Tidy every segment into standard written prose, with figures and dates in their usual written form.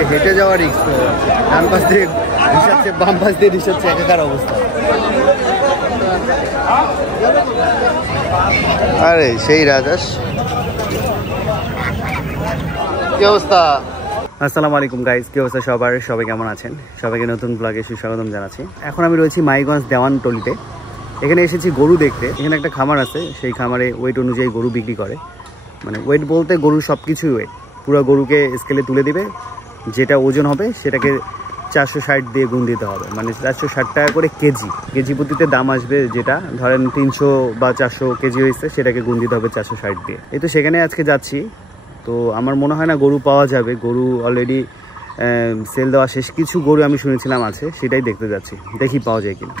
আজকে হেঁটে যাওয়ার রিস্ক হয়ে যাচ্ছে। ডান পাশ দিয়ে রিসাচ্ছে, বাম পাশ দিয়ে রিসাচ্ছে, একাকার অবস্থা। আরে সেই রাজাস, কি অবস্থা? আসসালামু আলাইকুম গাইস, কি অবস্থা সবার? সবাই কেমন আছেন? সবাইকে নতুন ব্লগে সুস্বাগতম জানাচ্ছি। এখন আমি রয়েছি মাইগঞ্জ দেওয়ানটলিতে। এখানে এসেছি গরু দেখতে। এখানে একটা খামার আছে, সেই খামারে ওয়েট অনুযায়ী গরু বিক্রি করে। মানে ওয়েট বলতে গরুর সব কিছুই ওয়েট, পুরো গরুকে স্কেলে তুলে দিবে, যেটা ওজন হবে সেটাকে 460 দিয়ে গুণ দিতে হবে। মানে 460 টাকা করে কেজি প্রতিতে দাম আসবে। যেটা ধরেন 300 বা 400 কেজি হয়েছে, সেটাকে গুণ দিতে হবে 460 দিয়ে। এই তো সেখানে আজকে যাচ্ছি। তো আমার মনে হয় না গরু পাওয়া যাবে, গরু অলরেডি সেল দেওয়া শেষ। কিছু গরু আমি শুনেছিলাম আছে, সেটাই দেখতে যাচ্ছি, দেখি পাওয়া যায় কিনা।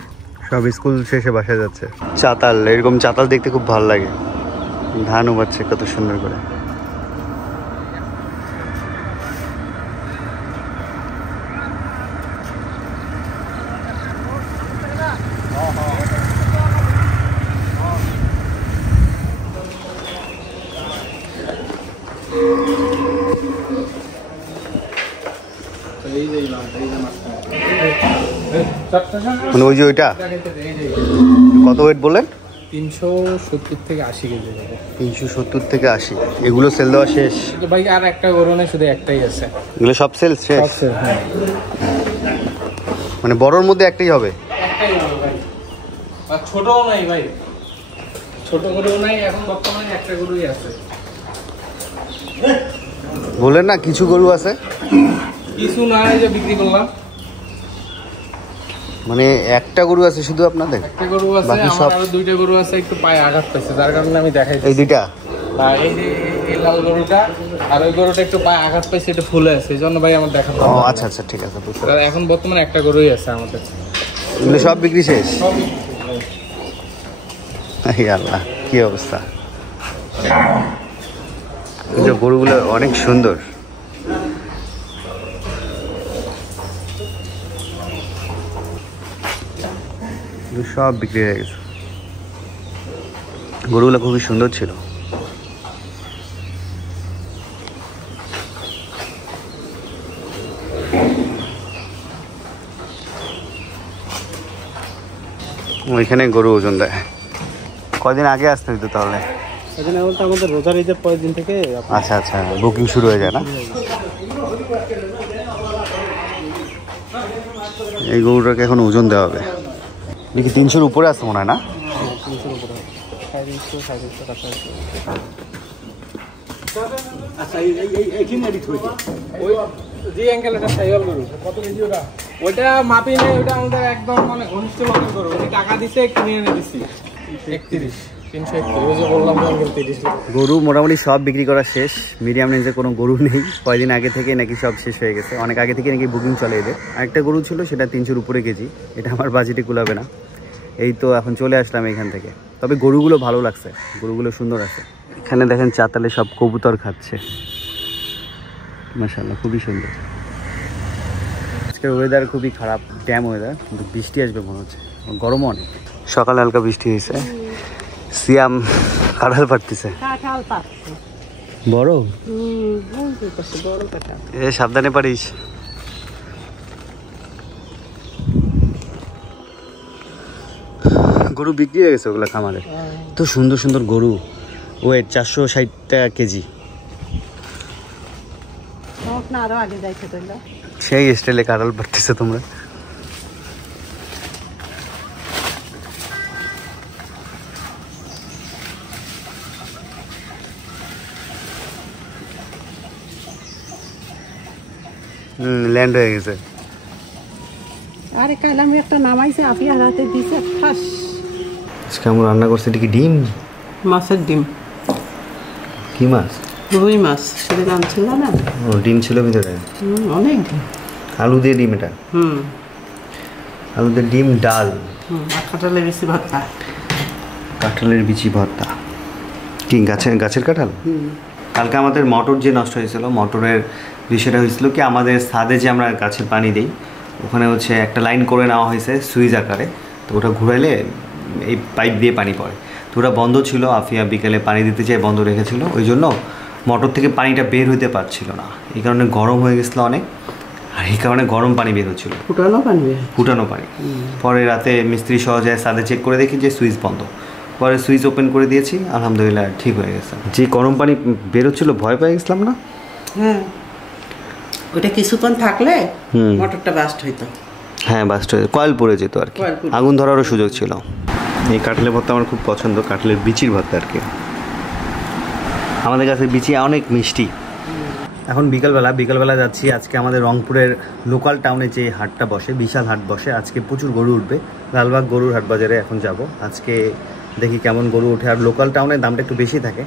সব স্কুল শেষে বাসায় যাচ্ছে। চাতাল, এরকম চাতাল দেখতে খুব ভালো লাগে। ধান উবাচ্ছে কত সুন্দর করে। মানে ওই যে ওইটা কত ওয়েট বললেন? 370 থেকে 80 কেজি। 370 থেকে 80। এগুলো সেল দেওয়া শেষ ভাই, আর একটা গরু নেই, শুধু একটাই আছে। এগুলো সব সেল শেষ? হ্যাঁ, মানে বড়র মধ্যে একটাই হবে? একটাই হবে ভাই, আর ছোটও নাই ভাই, ছোট গরুও নাই। এখন বর্তমানে একটা গরুই আছে। বললেন না কিছু গরু আছে? কিছু নাই, যে বিক্রি করলাম। মানে একটা গরু আছে শুধু আপনাদের? একটা গরু আছে, আমার আরো দুইটা গরু আছে, একটু পায়ে আঘাত পেয়েছে, যার কারণে আমি দেখাই। এই দুইটা, এই যে এই লাল গরুটা আর ওই গরুটা একটু পায়ে আঘাত পেয়েছে, একটু ফুলে আছে, এই জন্য ভাই আমার দেখা। ও আচ্ছা আচ্ছা, ঠিক আছে। এখন বর্তমানে একটা গরুই আছে আমাদের। এগুলো সব বিক্রি শেষ? সব। আল্লাহ, কি অবস্থা! গরুগুলো অনেক সুন্দর। সব বিক্রি হয়ে গেছে। গরুগুলো খুবই সুন্দর ছিল। ওইখানে গরু ওজন দেয়। কদিন আগে আসতে হইতো তাহলে? আমাদের রোজার ঈদের পরের দিন থেকে। আচ্ছা আচ্ছা, বুকিং শুরু হয়ে যায় না? এই গরুটাকে এখন ওজন দেওয়া হবে। দেখি 300-র উপরে আসতে মনে হয় না? 300-র উপরে, 350-450 কাছাকাছি। আচ্ছা, জি আঙ্কেল, এটা সাইওয়াল গরু। কত কেজি ওটা? ওটা মাপি নেই, ওটা আমাদের একদম মানে ঘনিষ্ঠ লোকের গরু। উনি টাকা দিছে, কিনে এনে দিছি 31, 331। ওই যে বললাম আঙ্কেল 30। গরু মোটামুটি সব বিক্রি করা শেষ। মিডিয়াম রেঞ্জে কোনো গরু নেই। কয়েকদিন আগে থেকে নাকি সব শেষ হয়ে গেছে, অনেক আগে থেকে নাকি বুকিং চলে এদের। আরেকটা গরু ছিল, সেটা 300-র উপরে কেজি। এটা আমার বাজেটে কুলাবে না। এই তো এখন চলে আসলাম এখান থেকে। তবে গরুগুলো ভালো লাগছে, গরুগুলো সুন্দর আছে। এখানে দেখেন চাতালে সব কবুতর খাচ্ছে, মাশাআল্লাহ, খুবই সুন্দর। আজকের ওয়েদার খুবই খারাপ, ড্যাম ওয়েদার, কিন্তু বৃষ্টি আসবে মনে হচ্ছে। গরমও অনেক। সকালে হালকা বৃষ্টি হয়েছে। সিয়াম কাঁঠাল পাড়তেছে। বড়? এ সাবধানে পারিস। গরু বিক্রি হয়ে গেছে ওগুলো খামারে। তো সুন্দর সুন্দর গরু, ওয়েট 460 টাকা কেজি। সেই স্টাইলে কাঁঠাল পাড়তেছে তোমরা। ল্যান্ড হয়ে গেছে। আরে কাল আমি একটা নামাইছে, আপিয়া রাতে দিছে ফাঁস। আজকে আমরা রান্না করছি কি ডিম, মাছের ডিম। কি মাছ? রুই মাছ। সেটা দাম ছিল না? ও, ডিম ছিল ভিতরে। অনেক ডিম। আলু দিয়ে ডিম? এটা আলু দিয়ে ডিম, ডাল, আর কাঁঠালের বিচি ভর্তা। কাঁঠালের বিচি ভর্তা। কি গাছের কাঁঠাল? কালকে আমাদের মোটর যে নষ্ট হয়েছিল, মোটরের বিষয়টা হয়েছিল কি, আমাদের ছাদে যে আমরা গাছের পানি দিই, ওখানে হচ্ছে একটা লাইন করে নেওয়া হয়েছে সুইচ আকারে। তো ওটা ঘুরাইলে এই পাইপ দিয়ে পানি পড়ে। তো ওটা বন্ধ ছিল। আফিয়া বিকেলে পানি দিতে চাই, বন্ধ রেখেছিল। ওই জন্য মোটর থেকে পানিটা বের হইতে পারছিল না, এই কারণে গরম হয়ে গেছিলো অনেক, আর এই কারণে গরম পানি বের হচ্ছিলো, ফুটানো পানি। পরে রাতে মিস্ত্রি সহজে সাথে চেক করে দেখি যে সুইচ বন্ধ, পরে সুইচ ওপেন করে দিয়েছি, আলহামদুলিল্লাহ ঠিক হয়ে গেছে। যে গরম পানি বেরোচ্ছিলো ভয় পেয়ে গেছিলাম না? হ্যাঁ, ওইটা কিছুক্ষণ থাকলে মোটরটা বাস্ট হইতো। হ্যাঁ, বাস্ট হয়ে কয়েল পড়ে যেত আর কি, আগুন ধরারও সুযোগ ছিল। এই কাটলের ভর্তা আমার খুব পছন্দ, কাটলের বিচির ভর্তা আর কি। আমাদের কাছে বিচি অনেক মিষ্টি। এখন বিকালবেলা যাচ্ছি। আজকে আমাদের রংপুরের লোকাল টাউনে যে হাটটা বসে, বিশাল হাট বসে, আজকে প্রচুর গরু উঠবে। লালবাগ গরুর হাট বাজারে এখন যাব। আজকে দেখি কেমন গরু ওঠে, আর লোকাল টাউনের দামটা একটু বেশি থাকে,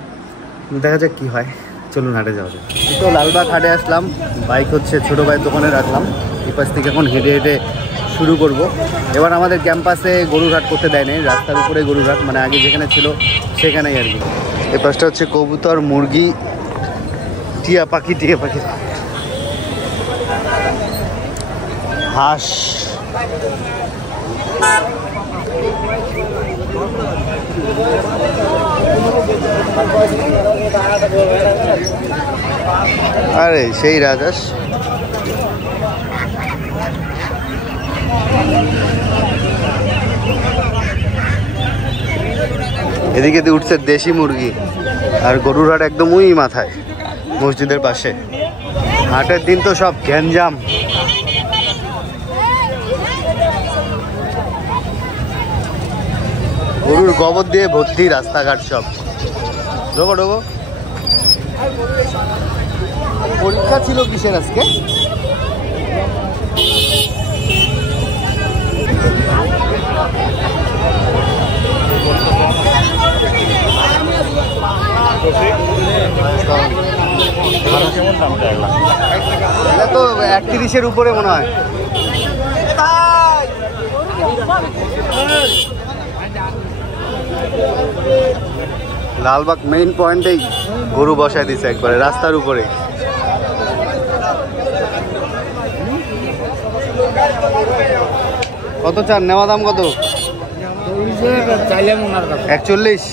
দেখা যাক কী হয়। চলুন হাটে যাওয়া যায়। তো লালবাগ হাটে আসলাম, বাইক হচ্ছে ছোটো ভাইয়ের দোকানে রাখলাম, এই পাশ থেকে এখন হেঁটে হেঁটে শুরু করব। এবার আমাদের ক্যাম্পাসে গরুর হাট করতে দেয় নাই, রাস্তার উপরে গরুর হাট, মানে আগে যেখানে ছিল সেখানেই আর কি। এই পাশটা হচ্ছে কবুতর, মুরগি, টিয়া পাখি, হাঁস, আরে সেই রাজহাঁস। এদিকে উঠছে দেশি মুরগি, আর গরুর হাট একদম ওই মাথায় মসজিদের পাশে। হাটের দিন তো সব গ্যাঞ্জাম। গরুর গোবর দিয়ে ভর্তি রাস্তাঘাট সব। ঢোকো। পরীক্ষা ছিল কিসের আজকে? এটা তো 31-এর উপরে মনে হয়। লালবাগ মেইন পয়েন্টেই গরু বসায় দিছে একবারে রাস্তার উপরে। কত চান? নেওয়া দাম কত? 41।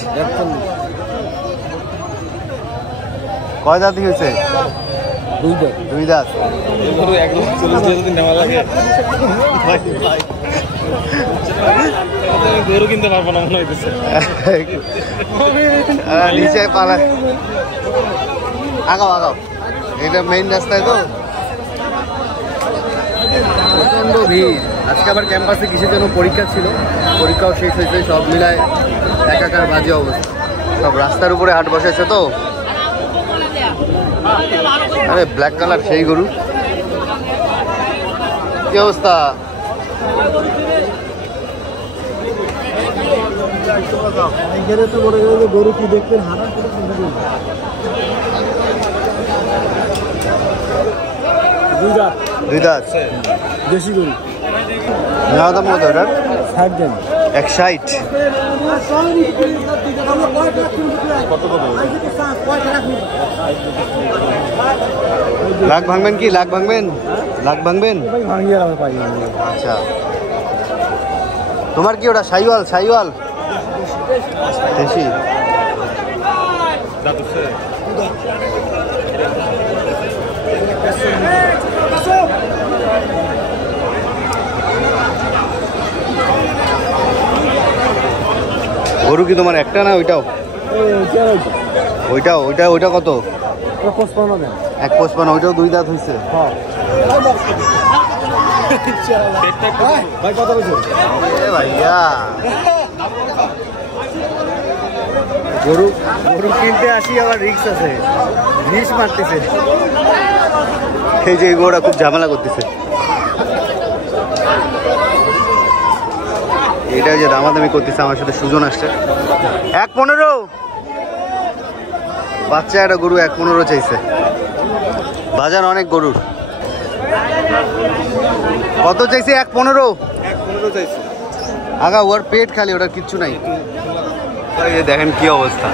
কয় দাঁত হয়েছে? দুই দাঁত। গরু কিনতে পারবো না মনে হইতেছে। নিচে পালায়, আগাও। এটা মেইন রাস্তায় তো প্রচন্ড ভিড়। আজকে আবার ক্যাম্পাসে কিসের জন্য পরীক্ষা ছিল, পরীক্ষাও শেষ হয়েছে, সব মিলায় একাকার বাজে অবস্থা। সব রাস্তার উপরে হাট বসেছে তো। আরে ব্ল্যাক কালার সেই গরু, কি অবস্থা? গরু কি দেখবেন? দুই দাঁত দেশি গরু। নেওয়া দাম কত এটার? 60 160। লাখ ভাঙবেন কি? লাখ ভাঙবেন? আচ্ছা, তোমার কি ওটা সাইওয়াল দেশি? গরু কি তোমার একটা না ওইটাও? ওইটা কত? 155। ওইটাও দুই দাঁত হয়েছে। ভাইয়া গরু কিনতে আসি, আবার রিক্স আছে, বিষ মারতেছে। এই যে গরুটা খুব ঝামেলা করতেছে। এটা যে দামাদামি করতেছে, আমার সাথে সুজন আসছে। 115 বাচ্চা একটা গরু 115 চাইছে। বাজার অনেক গরুর। কত চাইছে? 115 চাইছে। আগা ওর পেট খালি, ওটার কিচ্ছু নাই। দেখেন কি অবস্থা।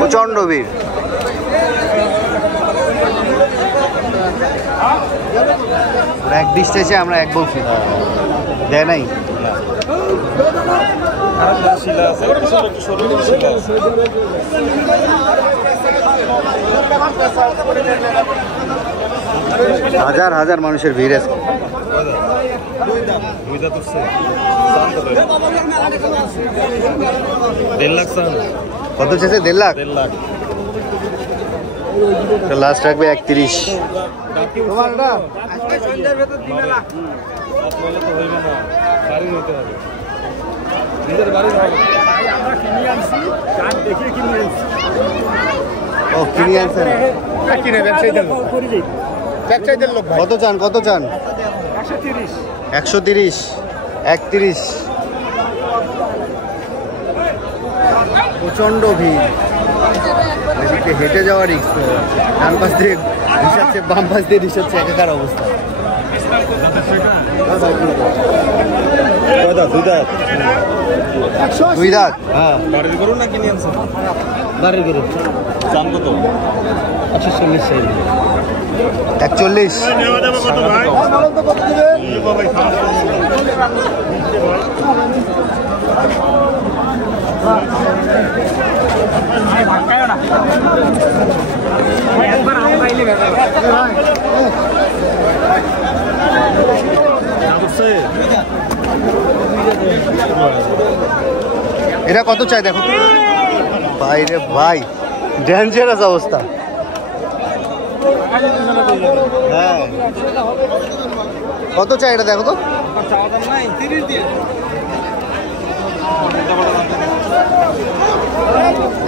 প্রচন্ড ভিড়। ওরা এক ডিশ চাইছে, আমরা এক বলছি, দেয় নাই। হাজার হাজার মানুষের ভিড় আছে। কত চেয়েছে? 1.5 লাখ। লাস্ট রাখবে 31। ও কিনে আনছেন? কত চান? কত চান? 130, 31। প্রচন্ড ভিড়, এদিকে হেঁটে যাওয়া রিস্ক। ডান পাশ দিয়ে রিসাচ্ছে, বাম পাশ দিয়ে রিসাচ্ছে, একাকার অবস্থা। দুই দাঁত। হ্যাঁ, বাড়ির গরু না কিনে আনছেন? বাড়ির গরু। দাম কত? 140। 41। এটা কত চাই দেখো ভাই রে ভাই, ডেঞ্জারাস অবস্থা। হ্যাঁ, কত চাই এটা দেখো তো।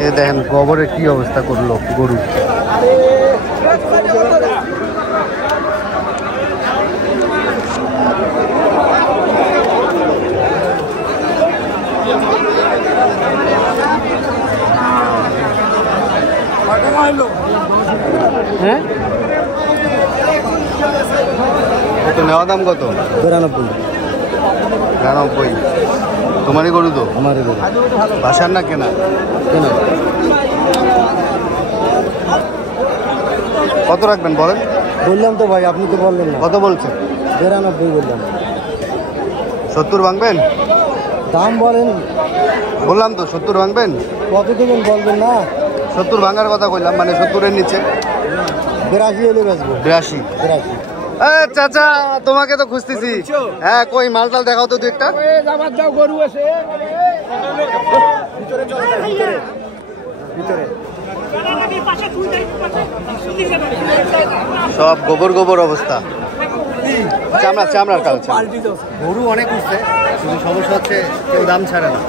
এ দেখেন গোবরের কি অবস্থা করলো গরু। হ্যাঁ, কত নেওয়া দাম? কত? 93। তোমারই গরু তো? আমারই গরু। বাসার না কেনা? কেনা। কত রাখবেন বলেন? বললাম তো ভাই, আপনি তো বললেন না। কত বলছেন? 93 বললাম। 70 ভাঙবেন? দাম বলেন। বললাম তো 70 ভাঙবেন। কত দেবেন বলবেন না? 70 ভাঙার কথা কইলাম, মানে 70-এর নিচে। 82 হলে বেচবো। 82। চাচা তোমাকে তো খুঁজতেছি। হ্যাঁ, কই মালটাল দেখাও তো দু একটা। গরু আছে সব গোবর গোবর অবস্থা, চামড়ার কালচার। গরু অনেক উঠছে, কিন্তু সমস্যা হচ্ছে কেউ দাম ছাড়ে না।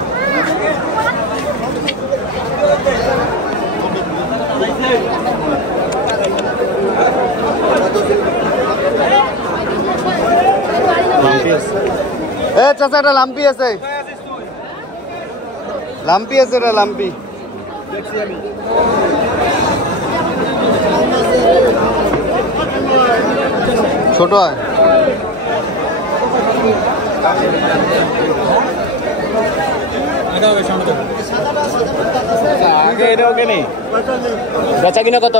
চাচা এটা লাম্পি আছে, লাম্পি আছে, এটা লাম্পি। ছোট হয়। বেচা কিনা কত?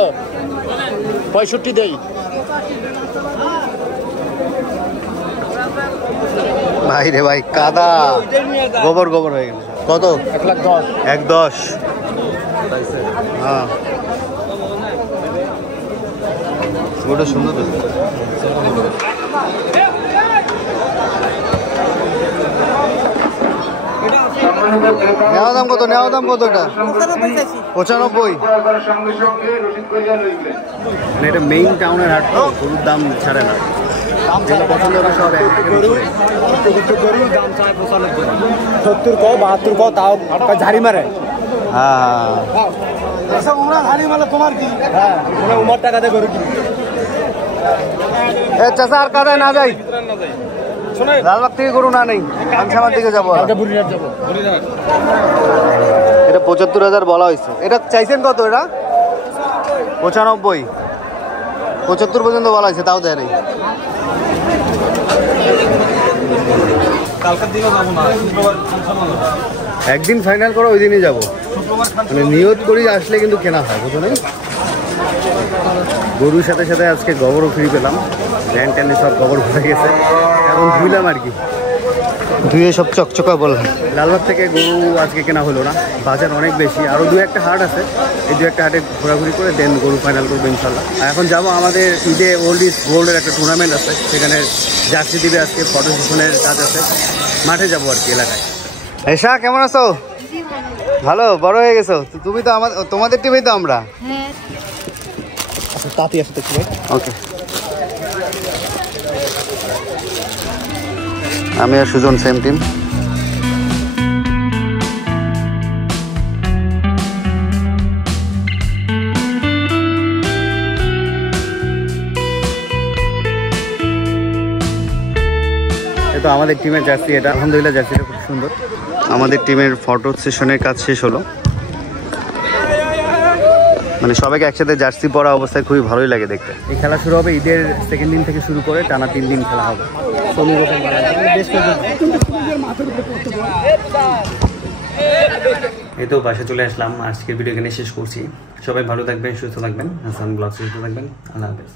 65 দেই ভাই রে ভাই, কাদা গোবর গোবর হয়ে গেছে। কত? 1,10,000। 1,10,000। হ্যাঁ, ওটা সুন্দর তো। নেওয়া দাম কত? নেওয়া দাম কত? এটা 95। এটা মেইন টাউনের হাট তো, গরুর দাম ছাড়ে না। পছন্দ হবে সব দাম চায় 95। 70 কো 72 কো, তাও ঝাড়ি মারে। হ্যাঁ, ঝাড়ি মারে তোমার কি? হ্যাঁ, উমার টাকাতে গরু কিনি। চাষা আর কাদায় না যাই, লালবাগ থেকে গরু না নেই, কাঞ্চামার দিকে যাবো। এটা 75,000 বলা হয়েছে। এটা চাইছেন কত? এটা 95। 75 পর্যন্ত বলা হয়েছে, তাও দেয় নেই। একদিন ফাইনাল করো, ওই দিনই যাবো। মানে নিয়ত করি আসলে কিন্তু কেনা হয়, বুঝো নাই? গরুর সাথে সাথে আজকে গোবরও ফ্রি পেলাম, ভ্যান ট্যানে সব গোবর ভরে গেছে, এখন ধুইলাম আর কি, ধুয়ে সব চকচকা বললাম। লালবাগ থেকে গরু আজকে কেনা হলো না, বাজার অনেক বেশি, আরও 2-1টা হাট আছে, এই 2-1টা হাটে ঘোরাঘুরি করে দেন গরু ফাইনাল করবো ইনশাল্লাহ। এখন যাবো আমাদের ঈদে ওল্ড ইজ গোল্ডের একটা টুর্নামেন্ট আছে, সেখানে জার্সি দিবে আজকে, ফটো সেশনের কাজ আছে, মাঠে যাবো আর কি এলাকায়। এশা কেমন আছো? ভালো, বড় হয়ে গেছো তুমি তো, তোমাদের টিমেই তো আমরা। আচ্ছা তাঁতি আসতে ওকে, আমি আর সুজন সেম টিম। তো আমাদের টিমের জার্সি এটা, আলহামদুলিল্লাহ জার্সিটা খুব সুন্দর। আমাদের টিমের ফটো সেশনের কাজ শেষ হলো, মানে সবাইকে একসাথে জার্সি পরা অবস্থায় খুবই ভালোই লাগে দেখতে। এই খেলা শুরু হবে ঈদের সেকেন্ড দিন থেকে শুরু করে টানা 3 দিন খেলা হবে। এই তো বাসা চলে আসলাম, আজকের ভিডিও এখানে শেষ করছি। সবাই ভালো থাকবেন, সুস্থ থাকবেন, হাসান ব্লগস সুস্থ থাকবেন, আল্লাহ হাফেজ।